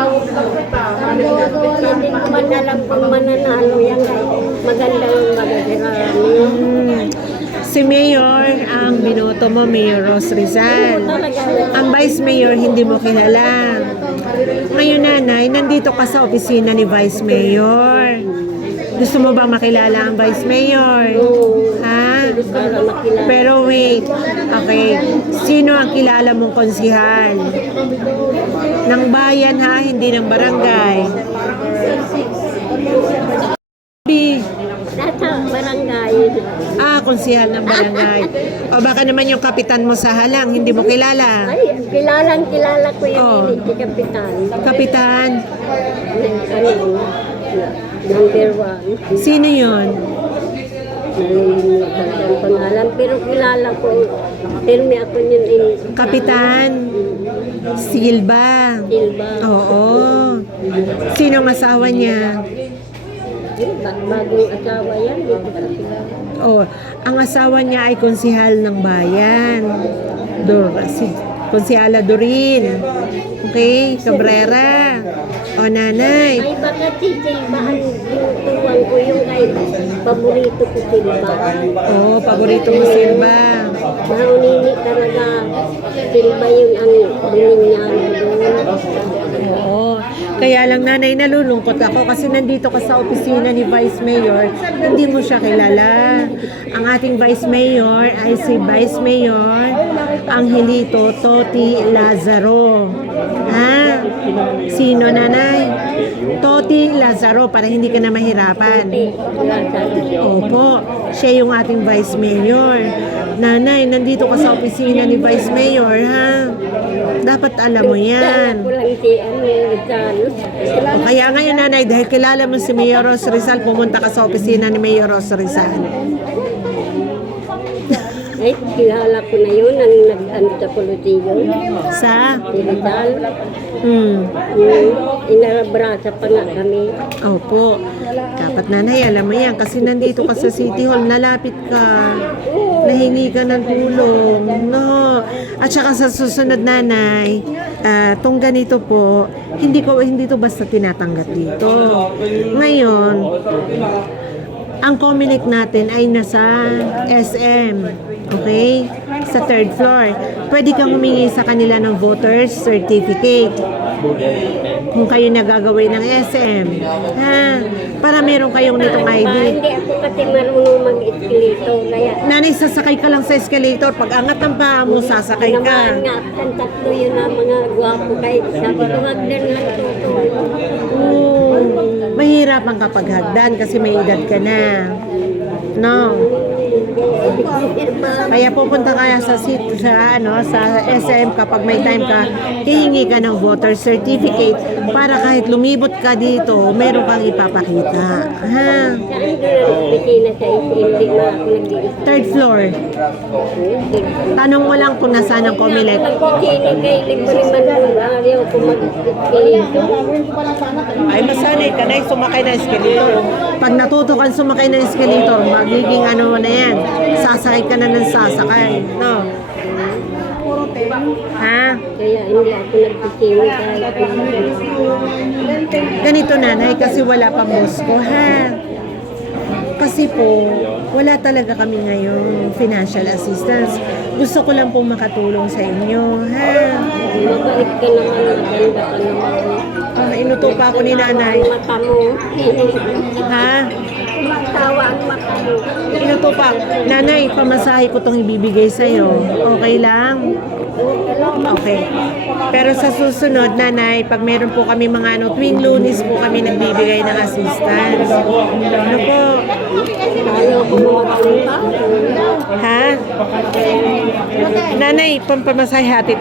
Hindi ko man alam kung mananalo yan. Magandang magagirami. Si Mayor, ang binoto mo, Mayor Rose Rizal. Ang Vice Mayor, hindi mo kilala. Ngayon, nanay, nandito ka sa opisina ni Vice Mayor. Gusto mo ba makilala ang Vice Mayor? Ha? Pero wait, okay. Sino ang kilala mong konsihal? Ng bayan, ha? Hindi ng barangay. Nasa barangay. Konsihal ng barangay. O baka naman yung kapitan mo sa halang, hindi mo kilala. Ay, kilala ko yung si Kapitan. Kapitan? Number 1. Sino yun? Nalilimutan ko ang pangalan, pero kilala ko. Tell me ako yun Kapitan? Silva? Silva. Oo. Sino ang asawa niya? Bagong asawa yan, hindi ko kilala. Oh, ang asawa niya ay konsihal ng bayan. Konsihala Dorin. Okay, Cabrera. O, nanay. Ay, baka si Silva ang tinuturuan ko yung ay paborito ko Silva. Oh, paborito mo Silva. Maunini talaga. Silva yung ang bininyan doon. Oo. Kaya lang nanay, nalulungkot ako kasi nandito ka sa opisina ni Vice Mayor, hindi mo siya kilala. Ang ating Vice Mayor ay si Vice Mayor Angelito Toti Lazaro. Ha? Sino, nanay? Toti Lazaro, para hindi ka na mahirapan. Opo, siya yung ating Vice Mayor. Nanay, nandito ka sa opisina ni Vice Mayor, ha? Dapat alam mo yan. O kaya ngayon, nanay, dahil kilala mo si Mayor Rose Rizal, pumunta ka sa opisina ni Mayor Rose Rizal. Ay, kilala ko na yun, ang nag-ano sa Polisiyo. Sa? Si Rizal. Hmm. Inarabrasa pa nga kami. Opo. Dapat nanay, alam mo yan. Kasi nandito ka sa City Hall, nalapit ka. Nahingi ka ng tulong. No. At saka sa susunod, nanay, tong ganito po, hindi to basta tinatanggap dito. Ngayon, ang Comelec natin ay nasa SM. Okay? Sa third floor. Pwede kang humingi sa kanila ng voter's certificate. Kung kayo nagagawin ng SM. Ha? Para meron kayong nitong ID. Hindi ako kasi marunong mag-escalator. Kaya Nanay, sasakay ka lang sa escalator. Pag angat ng paa mo, sasakay ka. naman nga, ang tatlo yun ang mga gwapo. Kahit sabi ko, hagdan lang tutulong. Mahirapan kapag hagdan kasi may edad ka na. No. Kaya pupunta kaya sa SM kapag may time ka, hihingi ka ng voter certificate para kahit lumibot ka dito, meron kang ipapakita. Ha? Saan doon ang opisina sa hindi na ako nag-iisip. Third floor. Tanong mo lang kung nasaan ang Comelec. Pag-opisina kay libre man doon, ayaw ko mag-escalator. Ay, masanay ka na sumakay na escalator. Pag natuto kang sumakay ng escalator, magiging ano na yan, sasakay ka na ng sasakay. No? Ha? Kaya hindi ako nag-opisina kahit Ganito, nanay, kasi wala pa Mosco, ha? Kasi po, wala talaga kami ngayon financial assistance. Gusto ko lang pong makatulong sa inyo, ha? mabait ka naman, maganda ka naman. Inuto pa ako ni nanay. Mata mo. Ha? Tawa ang mata mo. Inuto pa. Nanay, pamasahe ko tong ibibigay sa'yo. Okay lang? Okay. Pero sa susunod, nanay, pag meron po kami mga tuwing Lunes po kami nagbibigay ng assistance. Ano po? Ayaw ko mawagin pa. Ha? Nanay, pampamasahe hati